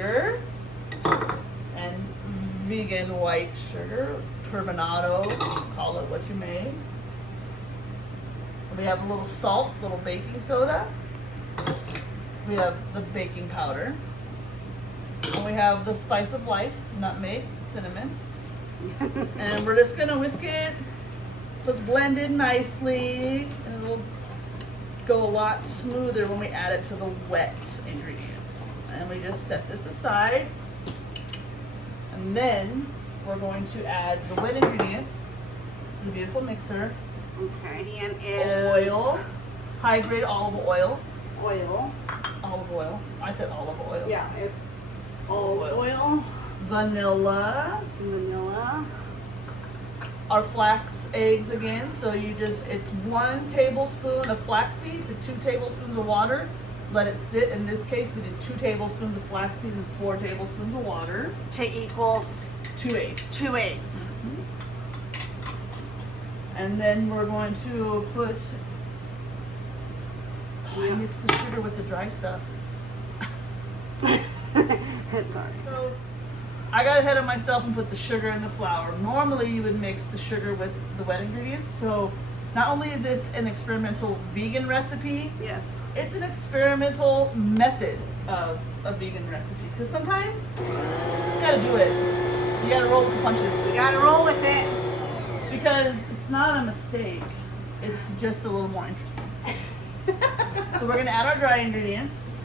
sugar and vegan white sugar, turbinado, call it what you may. We have a little salt, little baking soda. We have the baking powder. And we have the spice of life, nutmeg, cinnamon. And we're just gonna whisk it so it's blended nicely, and it'll go a lot smoother when we add it to the wet ingredients. And we just set this aside. And then we're going to add the wet ingredients to the beautiful mixer. Okay, and is oil, high-grade olive oil. Oil. Olive oil. I said olive oil. Yeah, it's olive oil. Vanilla. Some vanilla. Our flax eggs again. So it's 1 tablespoon of flaxseed to 2 tablespoons of water. Let it sit. In this case, we did 2 tablespoons of flaxseed and 4 tablespoons of water. To equal 2 eggs. 2 eggs. And then we're going to put, I mixed the sugar with the dry stuff. It's alright. So I got ahead of myself and put the sugar in the flour. Normally you would mix the sugar with the wet ingredients. So not only is this an experimental vegan recipe, Yes. it's an experimental method of a vegan recipe. Because sometimes you just gotta do it. You gotta roll with the punches. You gotta roll with it. Because it's not a mistake, it's just a little more interesting. So we're gonna add our dry ingredients,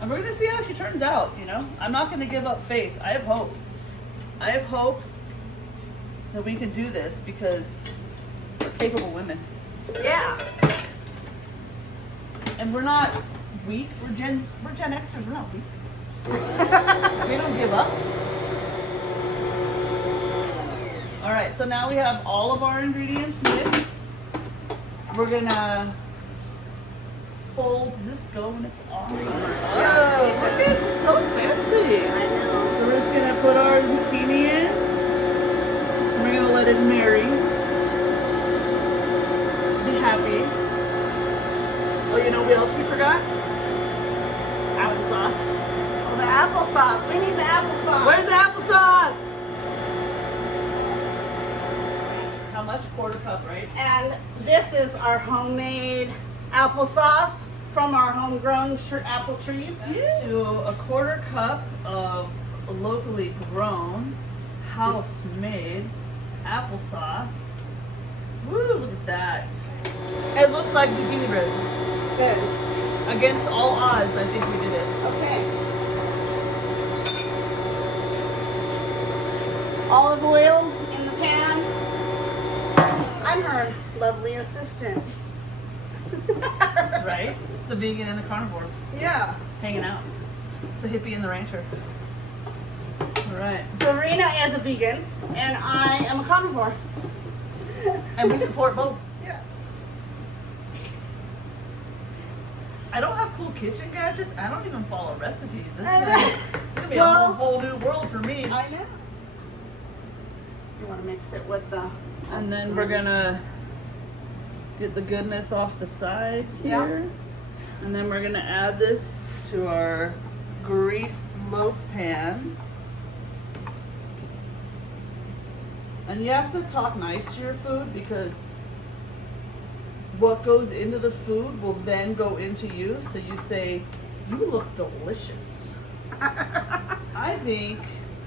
and we're gonna see how she turns out, you know? I'm not gonna give up faith. I have hope. I have hope that we can do this because we're capable women. Yeah. And we're not weak, we're Gen Xers, we're not weak. We don't give up. All right, so now we have all of our ingredients mixed. We're gonna fold, does this go when it's on? Oh, look at this, it's so fancy. I know. So we're just gonna put our zucchini in. And we're gonna let it marry. Be happy. Oh, you know what else we forgot? Applesauce. Oh, the applesauce. We need the applesauce. Where's the applesauce? How much? 1/4 cup, right? And this is our homemade applesauce from our homegrown apple trees. To a 1/4 cup of locally grown, house-made applesauce. Woo, look at that. It looks like zucchini bread. Good. Against all odds, I think we did it. Okay. Olive oil in the pan. I'm her lovely assistant. Right? It's the vegan and the carnivore Yeah. hanging out. It's the hippie and the rancher. All right. So Rena is a vegan and I am a carnivore. And we support both. Yeah. I don't have cool kitchen gadgets. I don't even follow recipes. It's I know. gonna be Well, a whole new world for me. I know. You want to mix it with the... And then we're gonna get the goodness off the sides Yeah. here. And then we're gonna add this to our greased loaf pan. And you have to talk nice to your food because what goes into the food will then go into you. So you say, you look delicious. I think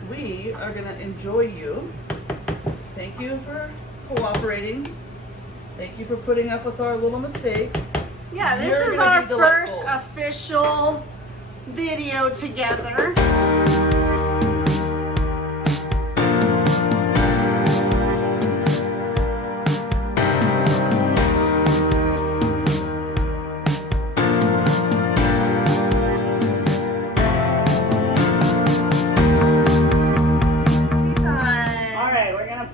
we are gonna enjoy you. Thank you for cooperating. Thank you for putting up with our little mistakes. Yeah, this You're is gonna our be delightful. first official video together.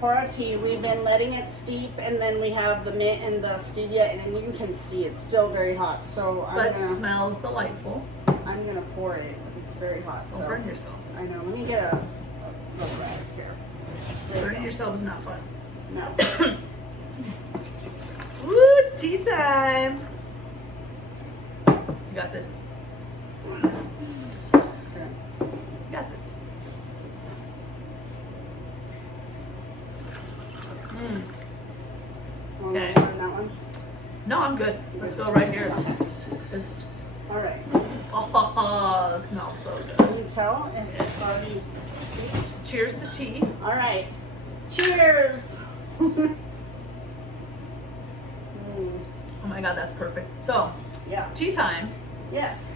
Pour our tea. We've been letting it steep, and then we have the mint and the stevia, and then you can see it's still very hot. So But smells delightful. I'm gonna pour it. It's very hot. Don't So burn yourself. I know. Let me get a rag here. There we Burning go. yourself is not fun. No. Woo, it's tea time. You got this. let's go right here. This, All right. oh, it smells so good. Can you tell if it's already steeped? Cheers to tea. All right. Cheers. Oh my God, that's perfect. So, Yeah. tea time Yes.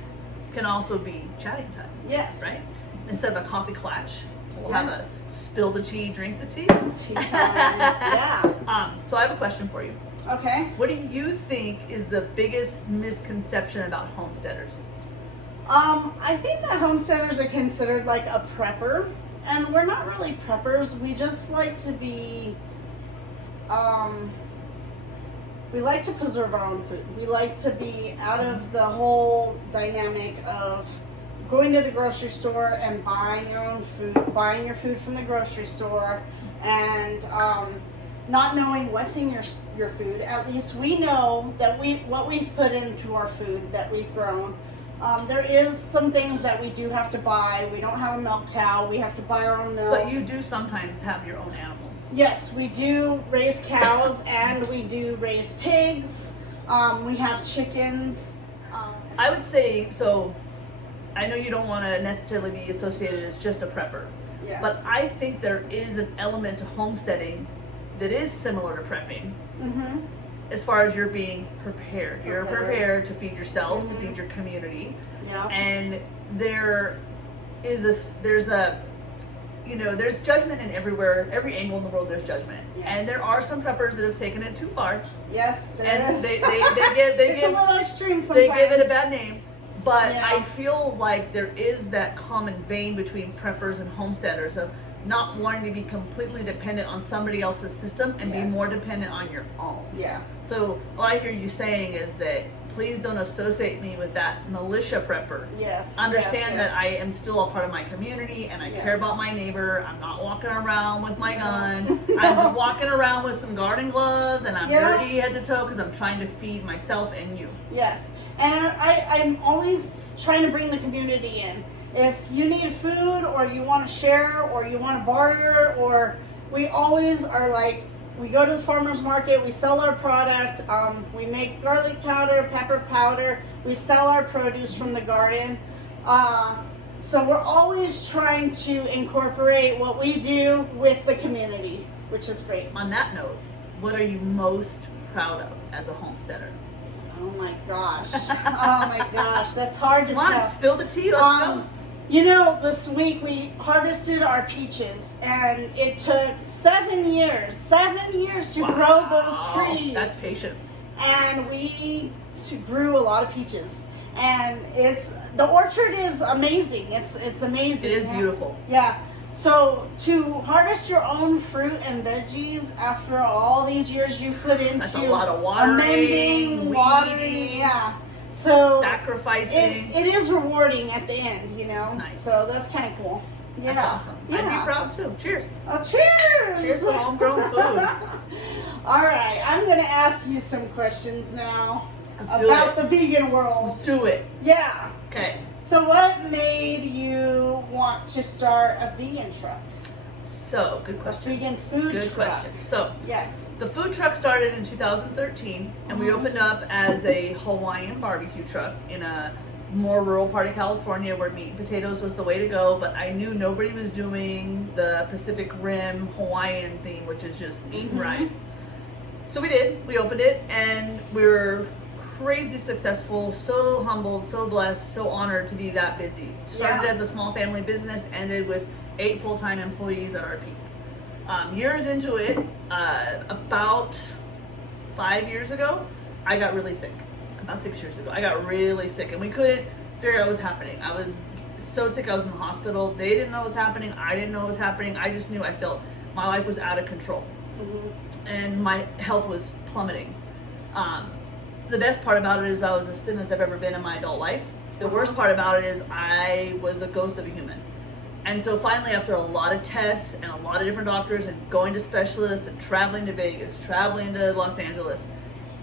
can also be chatting time, Yes. right? Instead of a coffee clash, we'll Yeah. have a spill the tea, drink the tea. Tea time. Yeah. So I have a question for you. Okay. What do you think is the biggest misconception about homesteaders? I think that homesteaders are considered like a prepper, and we're not really preppers. We just like to be, we like to preserve our own food. We like to be out of the whole dynamic of going to the grocery store and buying your own food, buying your food from the grocery store, and not knowing what's in your food. At least we know that what we've put into our food that we've grown. There is some things that we do have to buy. We don't have a milk cow. We have to buy our own milk. But you do sometimes have your own animals. Yes, we do raise cows and we do raise pigs. We have chickens. I would say, so I know you don't want to necessarily be associated as just a prepper, Yes. but I think there is an element to homesteading that is similar to prepping. Mm-hmm. As far as you're being prepared. You're prepared to feed yourself, to Mhm. feed your community. Yeah. And there's judgment in every angle in the world there's judgment. Yes. And there are some preppers that have taken it too far. Yes, there And is. they it's a little extreme sometimes. they give it a bad name. But Yeah. I feel like there is that common vein between preppers and homesteaders of not wanting to be completely dependent on somebody else's system and be Yes. more dependent on your own. Yeah. So what I hear you saying is that please don't associate me with that militia prepper. Yes. Understand yes, that I am still a part of my community and I care Yes. about my neighbor. I'm not walking around with my No. gun. No. I'm just walking around with some garden gloves and I'm Yeah. dirty head to toe because I'm trying to feed myself and you. Yes. And I'm always trying to bring the community in. If you need food or you want to share or you want to barter, or we always are like, we go to the farmer's market, we sell our product, we make garlic powder, pepper powder, we sell our produce from the garden. So we're always trying to incorporate what we do with the community, which is great. On that note, what are you most proud of as a homesteader? Oh my gosh. Oh my gosh. That's hard to Come on, tell. spill the tea. Let's go. You know, this week we harvested our peaches, and it took 7 years to grow those trees. That's patience. And we grew a lot of peaches, and the orchard is amazing. It's amazing. It is beautiful. Yeah. So to harvest your own fruit and veggies after all these years you put into That's a lot of watering, amending, watering, weeding, yeah. So sacrificing. it is rewarding at the end, you know. Nice. So that's kind of cool. Yeah. That's awesome. Yeah. I'd be proud too. Cheers. Oh, cheers! Cheers to homegrown food. All right, I'm going to ask you some questions now Let's do about it. the vegan world. Let's do it. Yeah. Okay. So, what made you want to start a vegan truck? So, good A question. vegan food Good truck. question. So, Yes. the food truck started in 2013, and we opened up as a Hawaiian barbecue truck in a more rural part of California where meat and potatoes was the way to go, but I knew nobody was doing the Pacific Rim Hawaiian theme, which is just meat and rice. So we did. We opened it, and we were crazy successful, so humbled, so blessed, so honored to be that busy. Started Yeah. as a small family business, ended with 8 full-time employees at our peak. Years into it, about 5 years ago, I got really sick. About 6 years ago, I got really sick, and we couldn't figure out what was happening. I was so sick, I was in the hospital. They didn't know what was happening. I didn't know what was happening. I just knew I felt my life was out of control, and my health was plummeting. The best part about it is I was as thin as I've ever been in my adult life. The worst part about it is I was a ghost of a human. And so finally, after a lot of tests and a lot of different doctors and going to specialists and traveling to Vegas, traveling to Los Angeles,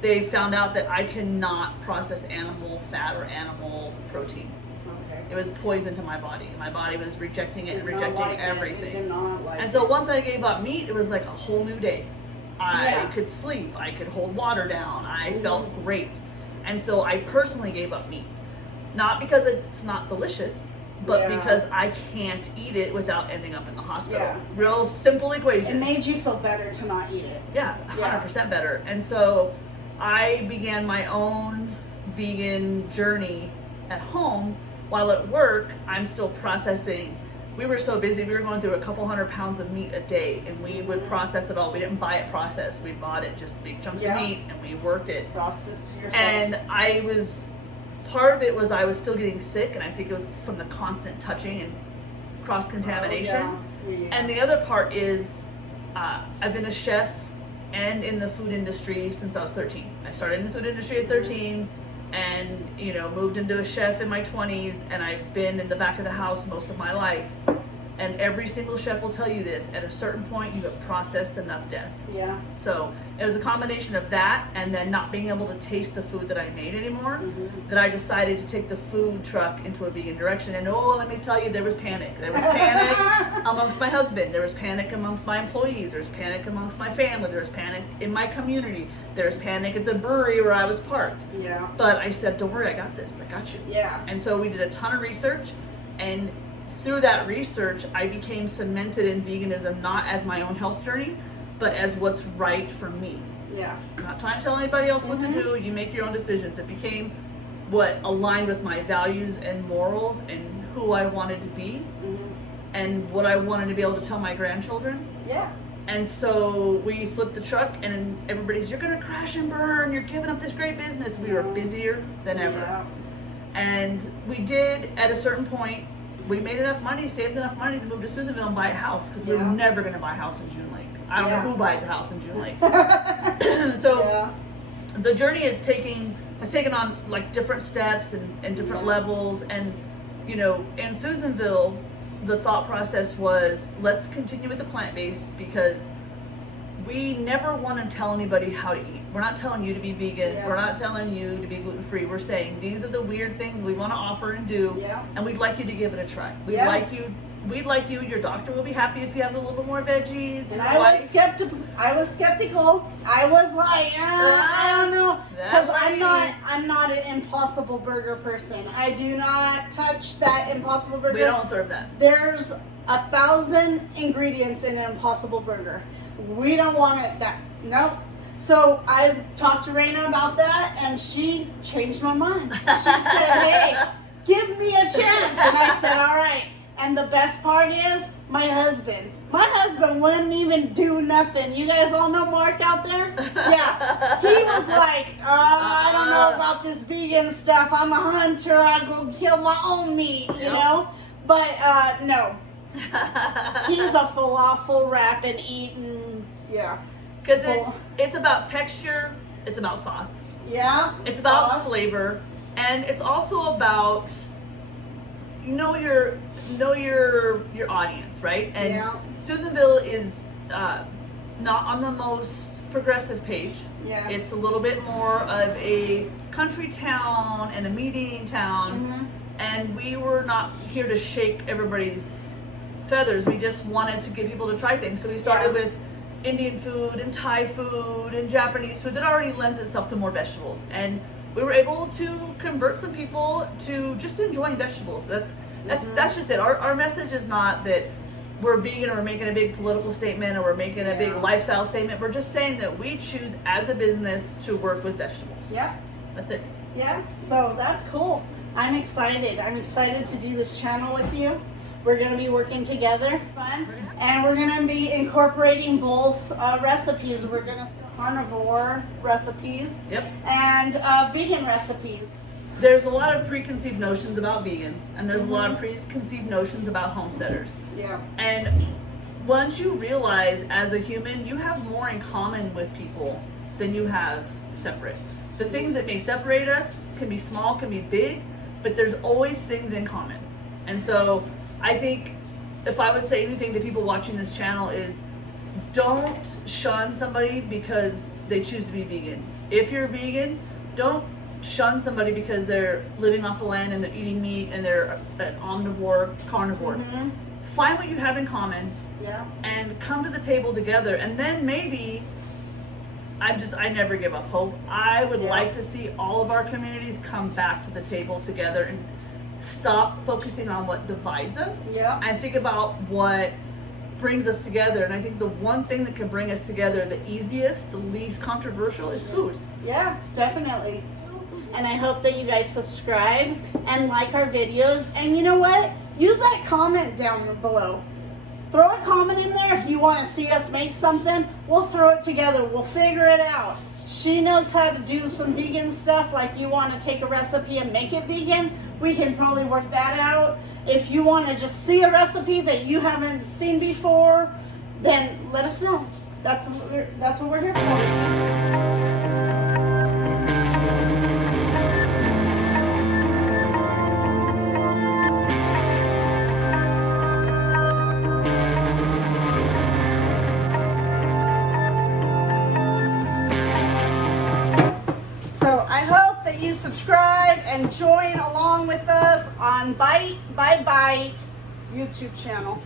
they found out that I cannot process animal fat or animal protein. Okay. It was poison to my body. My body was rejecting it, Did not rejecting like it. everything. It did not like And so once I gave up meat, it was like a whole new day. I Yeah. could sleep. I could hold water down. I felt great. And so I personally gave up meat. Not because it's not delicious, but because I can't eat it without ending up in the hospital. Yeah. Real simple equation. It made you feel better to not eat it. Yeah, 100% better. And so I began my own vegan journey at home. While at work, I'm still processing. We were so busy, we were going through a couple 100 pounds of meat a day, and we would process it all. We didn't buy it processed. We bought it just big chunks of meat, and we worked it. Processed yourself. And part of it was I was still getting sick, and I think it was from the constant touching and cross-contamination. And the other part is I've been a chef and in the food industry since I was 13. I started in the food industry at 13 and, you know, moved into a chef in my 20s, and I've been in the back of the house most of my life. And every single chef will tell you this, at a certain point you have processed enough death. Yeah. So it was a combination of that and then not being able to taste the food that I made anymore, that I decided to take the food truck into a vegan direction. And let me tell you, there was panic. There was panic amongst my husband. There was panic amongst my employees. There was panic amongst my family. There was panic in my community. There was panic at the brewery where I was parked. Yeah. But I said, don't worry, I got this. I got you. Yeah. And so we did a ton of research, and through that research, I became cemented in veganism, not as my own health journey, but as what's right for me. Yeah. I'm not trying to tell anybody else what to do. You make your own decisions. It became what aligned with my values and morals and who I wanted to be and what I wanted to be able to tell my grandchildren. Yeah. And so we flipped the truck, and everybody's, you're going to crash and burn. You're giving up this great business. We were busier than ever. Yeah. And we did, at a certain point, we made enough money, saved enough money to move to Susanville and buy a house, because we were never going to buy a house in June Lake. I don't know who buys a house in June Lake. So the journey has taken on like different steps and different levels. And, you know, in Susanville, the thought process was, let's continue with the plant-based, because we never want to tell anybody how to eat. We're not telling you to be vegan. Yeah. We're not telling you to be gluten-free. We're saying these are the weird things we want to offer and do, and we'd like you to give it a try. We'd like you. Your doctor will be happy if you have a little bit more veggies. And I was skeptical. I was like, I don't know, because I'm not an Impossible Burger person. I do not touch that Impossible Burger. We don't serve that. There's 1,000 ingredients in an Impossible Burger. We don't want it. Nope. So I talked to Rena about that, and she changed my mind. She said, hey, give me a chance. And I said, all right. And the best part is, my husband wouldn't even do nothing. You guys all know Mark out there? Yeah. He was like, I don't know about this vegan stuff. I'm a hunter. I go kill my own meat, you know? But no. He's a falafel wrap and eating, Because it's about texture, it's about sauce. Yeah. It's about flavor, and it's also about know your audience, right? And Susanville is not on the most progressive page. Yes. It's a little bit more of a country town and a meeting town, and we were not here to shake everybody's feathers. We just wanted to get people to try things. So we started with Indian food and Thai food and Japanese food that already lends itself to more vegetables. And we were able to convert some people to just enjoying vegetables. That's just it. Our message is not that we're vegan or we're making a big political statement or we're making a big lifestyle statement. We're just saying that we choose as a business to work with vegetables. Yep. That's it. Yeah. So that's cool. I'm excited. I'm excited to do this channel with you. We're going to be working together, fun, and we're going to be incorporating both recipes. We're going to still carnivore recipes and vegan recipes. There's a lot of preconceived notions about vegans, and there's a lot of preconceived notions about homesteaders. Yeah. And once you realize as a human, you have more in common with people than you have separate. The things that may separate us can be small, can be big, but there's always things in common. And so I think if I would say anything to people watching this channel is, don't shun somebody because they choose to be vegan. If you're vegan, don't shun somebody because they're living off the land and they're eating meat and they're an omnivore, carnivore. Find what you have in common and come to the table together, and then maybe I never give up hope. I would Yeah. like to see all of our communities come back to the table together and stop focusing on what divides us Yeah. and think about what brings us together. And I think the one thing that can bring us together, the easiest, the least controversial, is food. Yeah, definitely. And I hope that you guys subscribe and like our videos. And you know what? Use that comment down below. Throw a comment in there if you want to see us make something. We'll throw it together. We'll figure it out. She knows how to do some vegan stuff. Like you want to take a recipe and make it vegan, we can probably work that out. If you want to just see a recipe that you haven't seen before, then let us know. That's what we're here for. So I hope that you subscribe and join along with us on Bite by Bite YouTube channel.